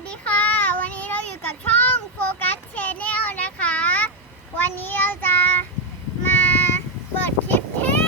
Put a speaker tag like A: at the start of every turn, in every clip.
A: สดีค่ะวันนี้เราอยู่กับช่องโฟกัสชแนลนะคะวันนี้เราจะมาเปิดคลิปที่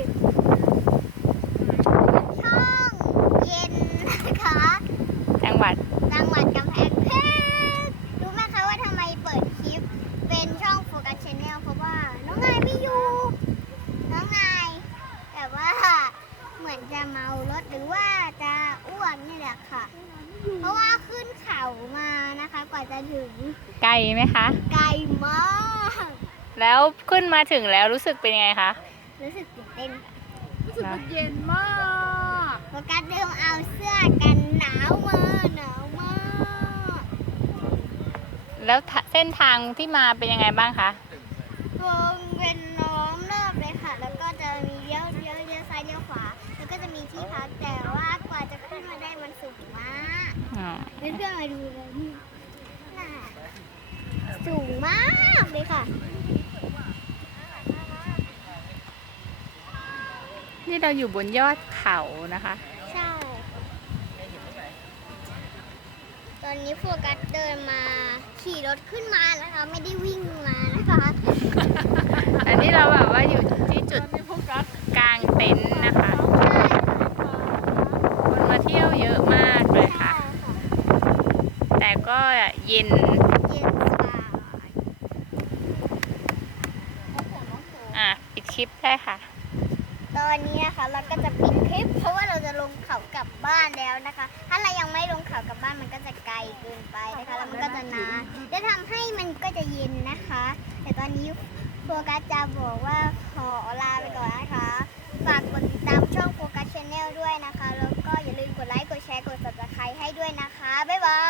A: ช่องเย็นนะคะ
B: จังหวัด
A: กำแพงเพชรรู้ไหมคะว่าทำไมเปิดคลิปเป็นช่องโฟกัสชแนลเพราะว่าน้องนายไม่อยู่น้องนายแต่ว่าเหมือนจะเมารถหรือว่าจะอ้วกนี่แหละค่ะเพราะว่าขึ้นเขามานะคะกว่าจะถึง
B: ไกลไหมคะ
A: ไกลมาก
B: แล้วขึ้นมาถึงแล้วรู้สึกเป็นยังไงคะ
A: รู้สึกตื่นเต้น
C: รู้สึกมันเย็นมาก
A: โฟกัสเริ่มเอาเสื้อกันหนาวมาหนาวมาก
B: แล้วเส้นทางที่มาเป็นยังไงบ้างคะ
A: วงเป็นล้อมรอบเลยค่ะแล้วก็จะมีเลี้ยวซ้ายเลี้ยวขวาแล้วก็จะมีที่พักแต่ว่ากว่าจะขึ้นมาได้มันสูงมากเพื่อนๆมาดูเลยนี่น่ะสูงมากเลยค่ะ
B: นี่เราอยู่บนยอดเขานะคะ
A: ใช่ตอนนี้โฟกัสเดินมาขี่รถขึ้นมาแล้วค่ะไม่ได้วิ่งมานะคะ
B: อันนี้เราแบบว่าอยู่ที่จุด
C: มีโฟกัส
B: กลางเต็นท์นะคะคนมาเที่ยวเยอะมากเลยค่ะ แต่ก็เย็น
A: เย็นสบาย
B: ปิดคลิปได้ค่ะ
A: ตอนนี้นะคะเราก็จะปิดคลิปเพราะว่าเราจะลงเขากลับบ้านแล้วนะคะ ถ้าเรายังไม่ลงเขากลับบ้านมันก็จะไกลเกินไปนะคะแล้วมันก็จะนานจะทำให้มันก็จะเย็นนะคะ แต่ตอนนี้โฟกัสจะบอกว่าขอลาไปก่อนนะคะฝากกดติดตามช่องโฟกัสชาแนลด้วยนะคะแล้วก็อย่าลืมกดไลค์กดแชร์กด Subscribe ให้ด้วยนะคะบ๊ายบาย